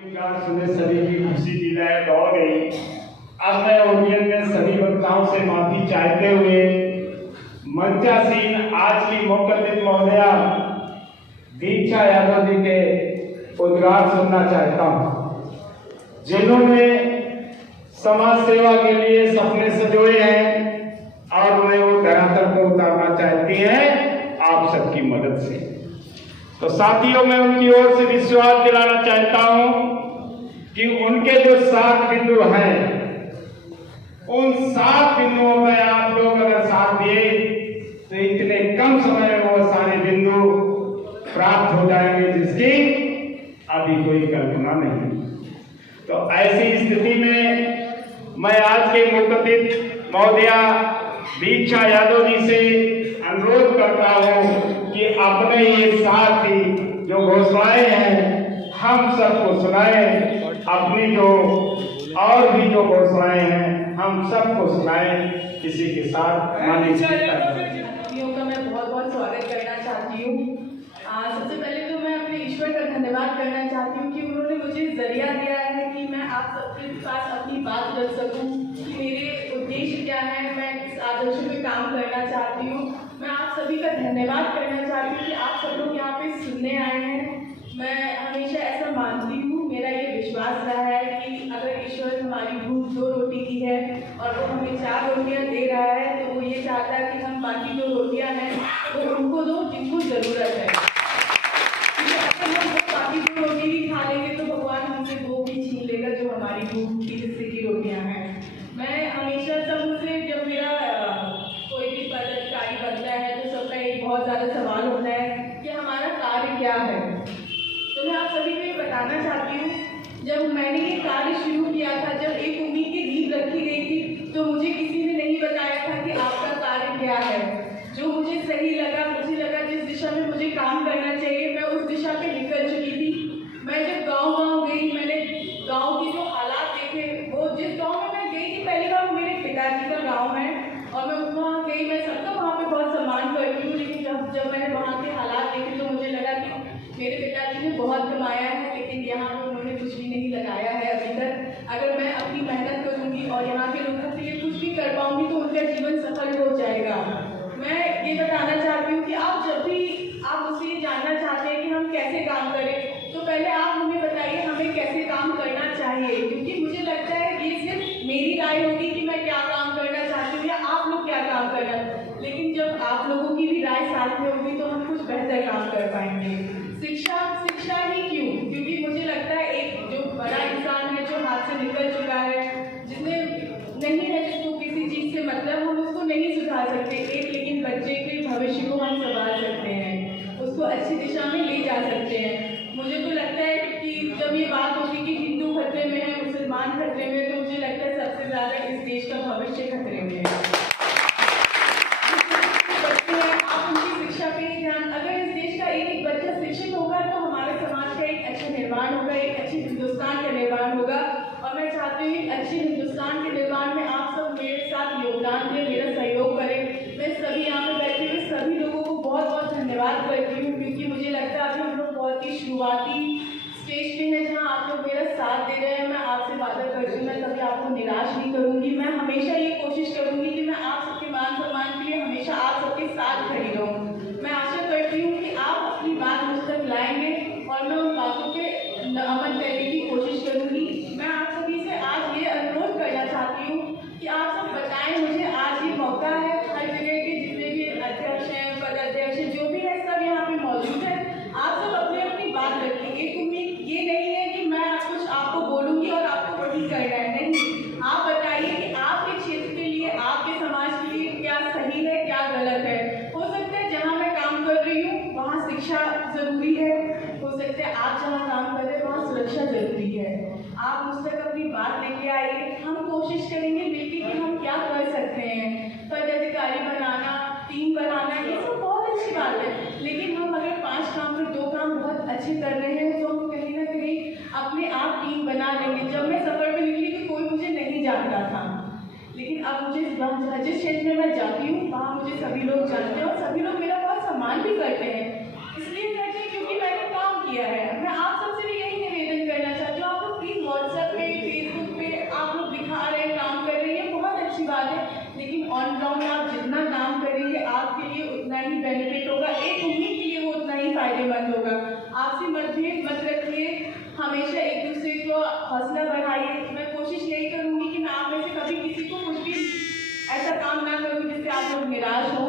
सुने सभी की खुशी की लहर दौड़ गई। अब मैं ओडियन में सभी वक्ताओं से माफी चाहते हुए मंचासीन आज की मुख्यातिथि महोदया दीक्षा यादव जी के उद्गार सुनना चाहता हूँ, जिन्होंने समाज सेवा के लिए सपने सजोए हैं और उन्हें वो धरातल पर उतारना चाहती हैं आप सबकी मदद से। तो साथियों, मैं उनकी ओर से विश्वास दिलाना चाहता हूं कि उनके जो 7 बिंदु हैं, उन 7 बिंदुओं में आप लोग अगर साथ दिए तो इतने कम समय में वो सारे बिंदु प्राप्त हो जाएंगे जिसकी अभी कोई कल्पना नहीं। तो ऐसी स्थिति में मैं आज के मुख्यातिथि महोदया दीक्षा यादव जी से अनुरोध करता हूं कि अपने ये साथी जो घोषणाएं हैं हम सबको सुनाएं, अपनी जो और भी जो घोषणाएं हैं हम सबको सुनाएं। किसी के साथ का मैं बहुत बहुत स्वागत करना चाहती हूँ। सबसे पहले तो मैं अपने ईश्वर का धन्यवाद करना चाहती हूँ कि उन्होंने मुझे जरिया दिया है कि मैं आप सबके पास अपनी बात रख सकूँ कि मेरे उद्देश्य क्या है, मैं किस आदर्श पे काम करना चाहती हूँ। मैं आप सभी का धन्यवाद करना चाहती हूँ कि आप सब लोग यहाँ पे सुनने आए हैं। मैं हमेशा ऐसा मानती हूँ, मेरा ये विश्वास रहा है कि अगर ईश्वर हमारी भूख 2 रोटी की है और वो हमें 4 रोटियाँ दे रहा है तो वो ये चाहता है कि हम बाकी 2 रोटियाँ हैं वो उनको दो जिनको ज़रूरत है। अगर हम बाकी 2 रोटी भी खा लेंगे तो भगवान हमसे वो भी छीन लेगा जो हमारी भूख की हिस्से की रोटियाँ हैं। मैं हमेशा सबसे जब मेरा कोई भी पदाधिकारी बनता है तो सबका एक बहुत ज़्यादा सवाल होता है कि हमारा कार्य क्या है। तो मैं आप सभी को ये बताना चाहती हूँ, जब मैंने ये कार्य शुरू किया था, जब एक उम्मीद की नींव रखी गई थी तो मुझे किसी ने नहीं बताया था कि आपका कार्य क्या है। जो मुझे सही लगा, मुझे लगा जिस दिशा में मुझे काम करना चाहिए मैं उस दिशा पे निकल चुकी थी। मैं जब गाँव गई, मैंने गाँव की जो हालात देखे, वो जिस गाँव में मैं गई थी पहली बार वो मेरे पिताजी का गाँव है और मैं वहाँ गई, मैं सबका वहाँ पे बहुत सम्मान करती हूँ, लेकिन जब मैंने वहाँ के हालात देखे तो मुझे लगा कि मेरे पिताजी ने बहुत कमाया है लेकिन यहाँ पर उन्होंने कुछ भी नहीं लगाया है अभी तक। अगर मैं अपनी मेहनत करूँगी और यहाँ के लोगों के लिए कुछ भी कर पाऊँगी तो उनका जीवन सफल हो जाएगा। मैं ये बताना चाहती हूँ कि आप जब भी आप मुझसे ये जानना चाहते हैं कि हम कैसे काम करें तो पहले आप हमें बताइए हमें कैसे काम करना चाहिए, क्योंकि मुझे लगता है ये सिर्फ मेरी राय होगी कि मैं क्या काम करना चाहती हूँ या आप लोग क्या काम करना, लेकिन जब आप लोगों की भी राय साथ में होगी तो हम कुछ बेहतर काम कर पाएंगे। शिक्षा ही क्यों, क्योंकि मुझे लगता है एक जो बड़ा इंसान है जो हाथ से निकल चुका है, जिसने नहीं है जिसको किसी चीज़ से मतलब हम उसको नहीं सुधार सकते एक, लेकिन बच्चे के भविष्य को हम संभाल सकते हैं, उसको अच्छी दिशा में ले जा सकते हैं। मुझे तो लगता है कि जब ये बात होगी कि हिंदू खतरे में है, मुसलमान खतरे में, तो मुझे लगता है सबसे ज़्यादा इस देश का भविष्य खतरे में है। आप उनकी शिक्षा पे ध्यान, अगर इस देश का एक बच्चा शिक्षित होगा तो हमारे समाज का एक अच्छा निर्माण होगा, एक अच्छे हिंदुस्तान का निर्माण होगा। और मैं चाहती हूँ एक अच्छे हिंदुस्तान के निर्माण में आप सब मेरे साथ योगदान दें, मेरा सहयोग करें। मैं सभी यहाँ पे बैठे हुए सभी लोगों को बहुत बहुत धन्यवाद करती हूँ, क्योंकि मुझे लगता है अभी हम लोग बहुत ही शुरुआती स्टेज पे हैं जहाँ आप लोग मेरा साथ दे रहे हैं। मैं आपसे वादा करती हूँ मैं कभी आपको निराश नहीं करूँगी। मैं हमेशा ये कोशिश करूँगी कि मैं आप सबके मान सम्मान के लिए हमेशा आप सबके साथ खड़ी रहूँ। मैं आशा करती हूँ कि आप अपनी बात मुझ तक लाएंगे और मैं उन बातों पे अमल करने की कोशिश करूँगी। मैं आप सभी से आज ये अनुरोध करना चाहती हूँ कि आप सब बताएं मुझे, आज ये मौका है, हर जगह के जितने भी अध्यक्ष हैं, पदाध्यक्ष हैं, जो भी है सब यहाँ पे मौजूद है। आप सब अपनी अपनी बात रखें। एक उम्मीद ये नहीं है कि मैं कुछ आपको बोलूँगी और आपको वही करना है, नहीं। आप बताइए कि आपके क्षेत्र के लिए, आपके समाज के लिए क्या सही है, क्या गलत है। हो सकता है जहाँ मैं काम कर रही हूँ वहाँ शिक्षा जरूरी है, हो सकता है आप जहाँ काम कर रहे हैं वहाँ सुरक्षा जरूरी है। आप मुझ तक अपनी बात लेके आइए, हम कोशिश करेंगे मिलकर कि हम क्या कर सकते हैं। पदाधिकारी बनाना, टीम बनाना, ये सब बहुत अच्छी बात है, लेकिन हम अगर 5 काम में 2 काम बहुत अच्छे कर रहे हैं तो हम कहीं ना कहीं अपने आप टीम बना लेंगे। जब मैं सफर में निकली तो कोई मुझे नहीं जानता था, लेकिन अब मुझे जिस क्षेत्र में मैं जाती हूँ वहाँ मुझे सभी लोग जानते हैं और सभी लोग मेरा बहुत सम्मान भी करते हैं। इसलिए करते हैं क्योंकि मैंने काम किया है। मैं आप सबसे भी यही निवेदन करना चाहती हूँ, ऑन ग्राउंड आप जितना काम करेंगे आपके लिए उतना ही बेनिफिट होगा, एक उम्मीद के लिए वो उतना ही फायदेमंद होगा। आपसे मतभेद मत रखिए, हमेशा एक दूसरे को हौसला बढ़ाइए। मैं कोशिश यही करूँगी कि मैं आप में से कभी किसी को कुछ भी ऐसा काम ना करूँ जिससे आप लोग निराश हो।